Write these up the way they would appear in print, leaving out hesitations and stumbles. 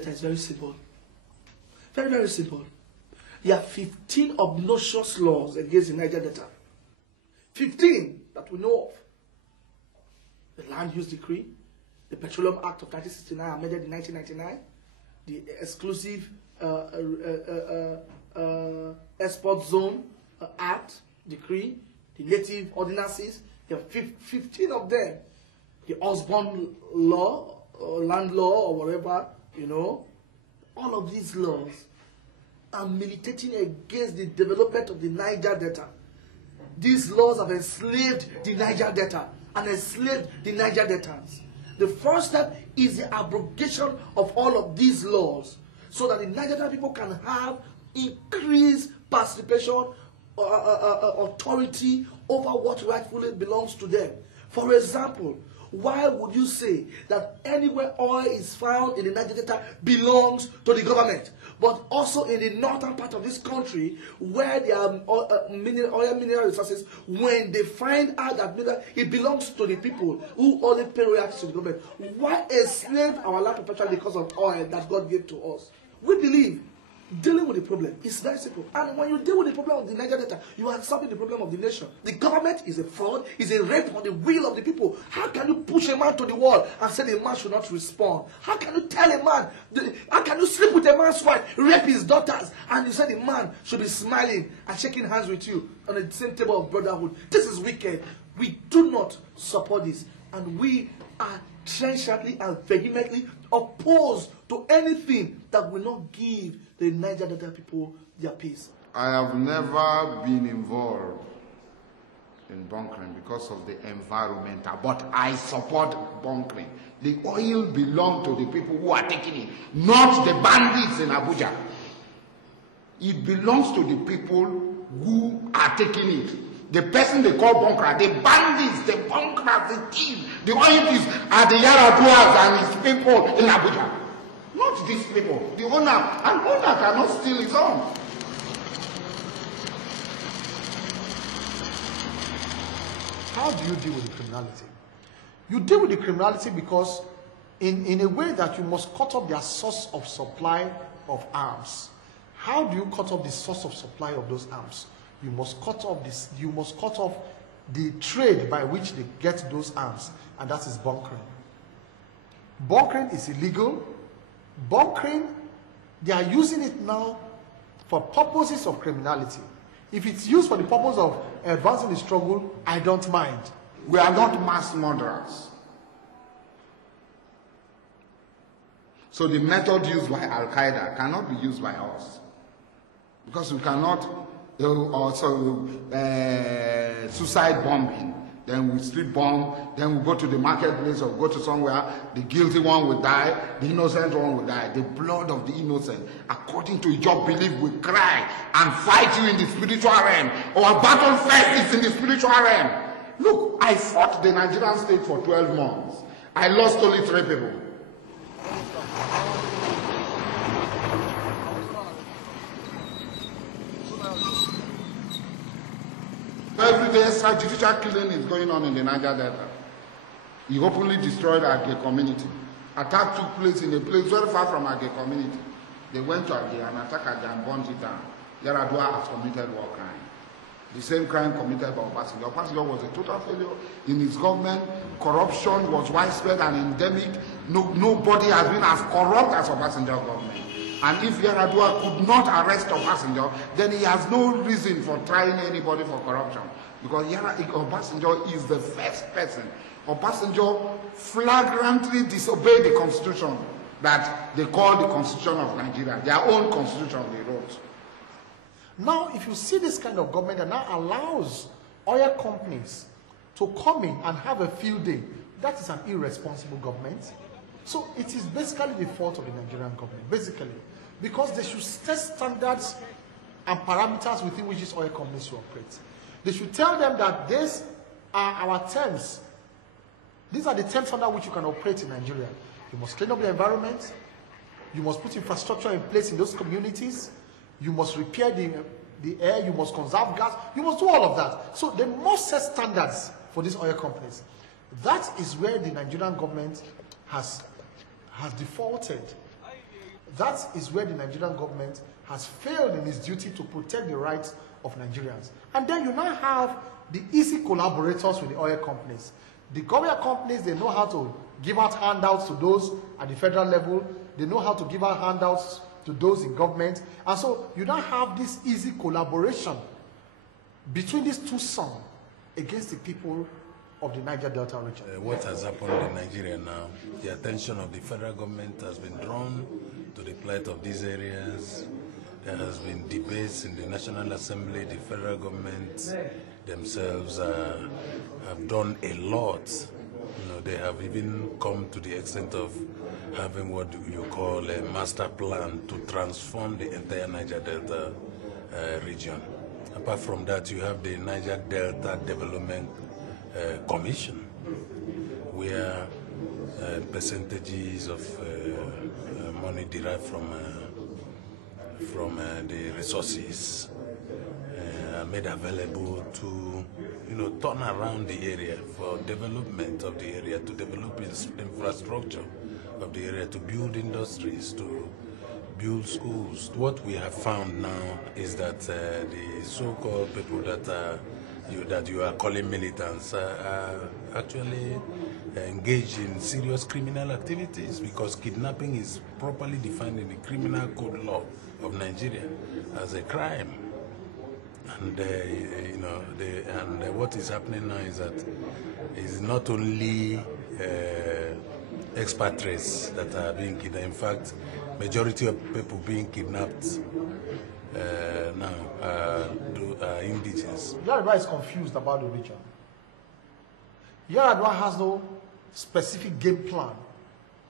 Delta is very simple. Very, very simple. There are 15 obnoxious laws against the Niger Delta. 15 that we know of. The Land Use Decree, the Petroleum Act of 1969 amended in 1999, the Exclusive Export Zone Act, Decree, the Native Ordinances. There are 15 of them. The Osborne Law, or Land Law, or whatever, you know. All of these laws are militating against the development of the Niger Delta. These laws have enslaved the Niger Delta and enslaved the Niger Deltans. The first step is the abrogation of all of these laws so that the Niger Delta people can have increased participation, authority over what rightfully belongs to them. For example, why would you say that anywhere oil is found in the Niger Delta belongs to the government, but also in the northern part of this country where there are oil mineral resources, when they find out that it belongs to the people who only pay royalties to the government? Why enslave our land perpetually because of oil that God gave to us? We believe dealing with the problem is very simple. And when you deal with the problem of the Niger Delta, you are solving the problem of the nation. The government is a fraud, is a rape on the will of the people. How can you push a man to the wall and say the man should not respond? How can you tell a man, how can you sleep with a man's wife, rape his daughters, and you say the man should be smiling and shaking hands with you on the same table of brotherhood? This is wicked. We do not support this. And we are trenchantly and vehemently opposed to anything that will not give the Niger Delta people their peace. I have never been involved in bunkering because of the environmental, but I support bunkering. The oil belongs to the people who are taking it, not the bandits in Abuja. It belongs to the people who are taking it. The person they call bunkerer, the bandits, the bunkerers, the thieves, the oil thieves are the Yaraduas and his people in Abuja. Not these people. The owner, an owner cannot steal his own. How do you deal with the criminality? You deal with the criminality because in a way that you must cut off their source of supply of arms. How do you cut off the source of supply of those arms? You must cut off this. You must cut off the trade by which they get those arms, and that is bunkering. Bunkering is illegal. Bunkering, they are using it now for purposes of criminality. If it's used for the purpose of advancing the struggle, I don't mind. We are not mass murderers. So the method used by Al-Qaeda cannot be used by us. Because we cannot suicide bombing. Then we street bomb, then we go to the marketplace or go to somewhere, the guilty one will die, the innocent one will die. The blood of the innocent, according to your belief, will cry and fight you in the spiritual realm. Our battle first is in the spiritual realm. Look, I fought the Nigerian state for 12 months. I lost only 3 people. Every day, extrajudicial killing is going on in the Niger Delta. He openly destroyed Agge community. Attack took place in a place very far from Agge community. They went to Agge and attacked Agge and burnt it down. Yaradua has committed war crime. The same crime committed by Obasanjo. Obasanjo was a total failure in his government. Corruption was widespread and endemic. Nobody has been as corrupt as Obasanjo government. And if Yaradua could not arrest Obasanjo, then he has no reason for trying anybody for corruption. Because Obasanjo is the first person. Obasanjo flagrantly disobeyed the constitution that they call the Constitution of Nigeria, their own constitution they wrote. Now, if you see this kind of government that now allows oil companies to come in and have a field day, that is an irresponsible government. So it is basically the fault of the Nigerian government, basically, because they should set standards and parameters within which these oil companies should operate. They should tell them that these are our terms. These are the terms under which you can operate in Nigeria. You must clean up the environment. You must put infrastructure in place in those communities. You must repair the air. You must conserve gas. You must do all of that. So they must set standards for these oil companies. That is where the Nigerian government has defaulted. That is where the Nigerian government has failed in its duty to protect the rights of Nigerians. And then you now have the easy collaborators with the oil companies. The oil companies, they know how to give out handouts to those at the federal level. They know how to give out handouts to those in government. And so you now have this easy collaboration between these two sons against the people of the Niger Delta region. What has happened in Nigeria now, the attention of the federal government has been drawn to the plight of these areas. There has been debates in the National Assembly. The federal government themselves have done a lot. They have even come to the extent of having what you call a master plan to transform the entire Niger Delta region. Apart from that, you have the Niger Delta Development Commission, where percentages of money derived from the resources are made available to turn around the area for development of the area, to develop infrastructure of the area, to build industries, to build schools. What we have found now is that the so-called people that you are calling militants are actually engaged in serious criminal activities, because kidnapping is properly defined in the Criminal Code Law of Nigeria as a crime. And what is happening now is that it's not only expatriates that are being kidnapped. In fact, majority of people being kidnapped now are indigenous. Yar'Adua is confused about the region. Yar'Adua has no specific game plan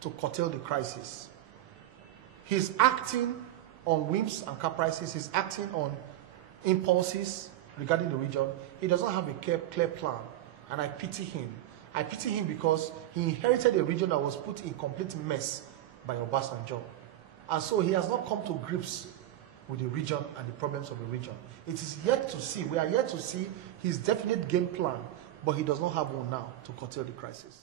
to curtail the crisis. He's acting on whims and caprices. He's acting on impulses regarding the region. He does not have a clear plan, and I pity him. I pity him because he inherited a region that was put in complete mess by Obasanjo. And so he has not come to grips with the region and the problems of the region. It is yet to see, we are yet to see his definite game plan, but he does not have one now to curtail the crisis.